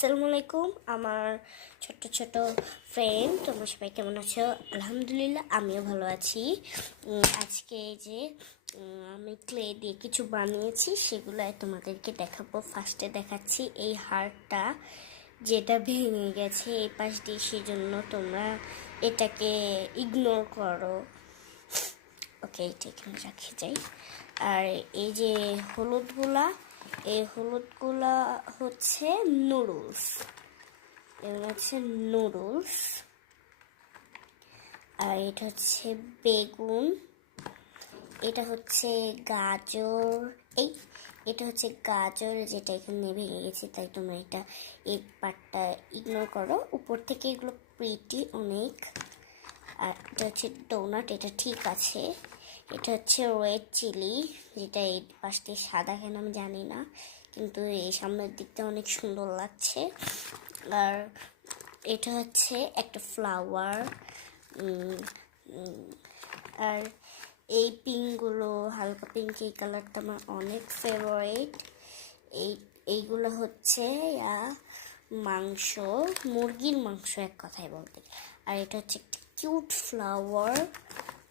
আসসালামু আলাইকুম আমার ছোট্ট ছোট ফ্রেন্ড তোমরা সবাই কেমন আছো? আলহামদুলিল্লাহ, আমিও ভালো আছি। আজকে এই যে আমি ক্লে দিয়ে কিছু বানিয়েছি, সেগুলো তোমাদেরকে দেখাবো। ফার্স্টে দেখাচ্ছি এই হারটা যেটা ভেঙে গেছে এই পাশ দিয়ে সেই জন্য তোমরা এটাকে ইগনোর করো। ওকে এটা এখানে রাখে যাই। আর এই যে হলুদগুলা এই হলুদগুলা হচ্ছে নুডলস। এগুলো হচ্ছে নুডলস। আর এটা হচ্ছে বেগুন। এটা হচ্ছে গাজর। এই, এটা হচ্ছে গাজর যেটা এখানে ভেঙে গেছে, তাই তোমরা এটা এই পার্টটা ইগনোর করো। উপর থেকে এগুলো প্রিটি অনেক। আর এটা হচ্ছে ডোনাট এটা ঠিক আছে। এটা হচ্ছে রেড চিলি যেটা এই পাশটি সাদা কেন আমি জানি না কিন্তু এই সামনের দিকটা অনেক সুন্দর লাগছে। আর এটা হচ্ছে একটা ফ্লাওয়ার আর এই পিঙ্কগুলো, হালকা পিঙ্ক এই কালারটা আমার অনেক ফেভারিট এই, এইগুলো হচ্ছে মাংস, মুরগির মাংস এক কথায় বলতে। আর এটা হচ্ছে একটা কিউট ফ্লাওয়ার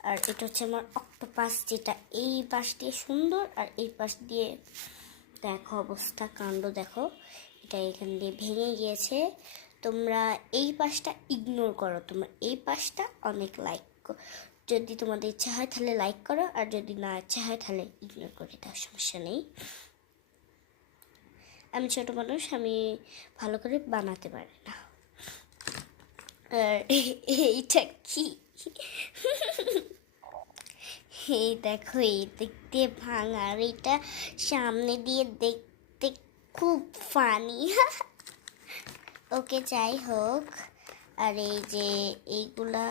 আর এটা হচ্ছে আমার অক্টোপাস যেটা এই পাশ দিয়ে সুন্দর আর এই পাশ দিয়ে দেখো অবস্থা, কাণ্ড দেখো। এটা এখান দিয়ে ভেঙে গিয়েছে। তোমরা এই পাশটা ইগনোর করো। তোমরা এই পাশটা অনেক লাইক যদি তোমাদের ইচ্ছা হয় তাহলে লাইক করো, আর যদি না ইচ্ছা হয় তাহলে ইগনোর করে দাও সমস্যা নেই। আমি ছোট মানুষ, আমি ভালো করে বানাতে পারি না। আর এইটা কি? এই দেখো, এই দেখতে ভাঙা আর এটা সামনে দিয়ে দেখতে খুব ফানি ওকে যাই হোক, আর এই যে এইগুলা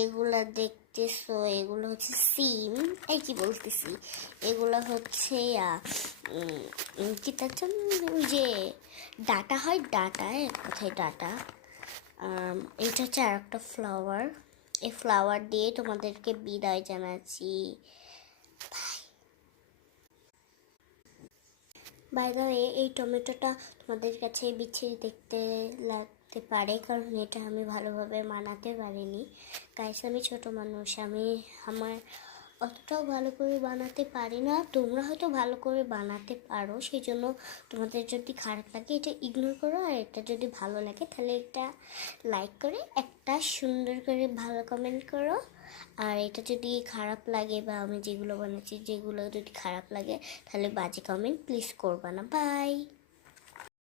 এগুলা দেখতেছো, এগুলো হচ্ছে সিম। এই কি বলতেছি? এগুলো হচ্ছে কি তার যে ডাটা হয়, ডাটা কথায় ডাটা। এটা হচ্ছে আর একটা ফ্লাওয়ার এই ফ্লাওয়ার দিয়ে তোমাদেরকে বিদায় জানাচ্ছি। বাই দা ওয়ে এই টমেটোটা তোমাদের কাছে বিচ্ছিরি দেখতে লাগতে পারে, কারণ এটা আমি ভালোভাবে মানাতে পারিনি। গাইস আমি ছোট মানুষ, আমি আমার অতটাও ভালো করে বানাতে পারি না। তোমরা হয়তো ভালো করে বানাতে পারো সেই জন্য তোমাদের যদি খারাপ লাগে এটা ইগনোর করো, আর এটা যদি ভালো লাগে তাহলে এটা লাইক করে একটা সুন্দর করে ভালো কমেন্ট করো। আর এটা যদি খারাপ লাগে বা আমি যেগুলো বানাচ্ছি, যেগুলো যদি খারাপ লাগে তাহলে বাজে কমেন্ট প্লিজ করবা না। বাই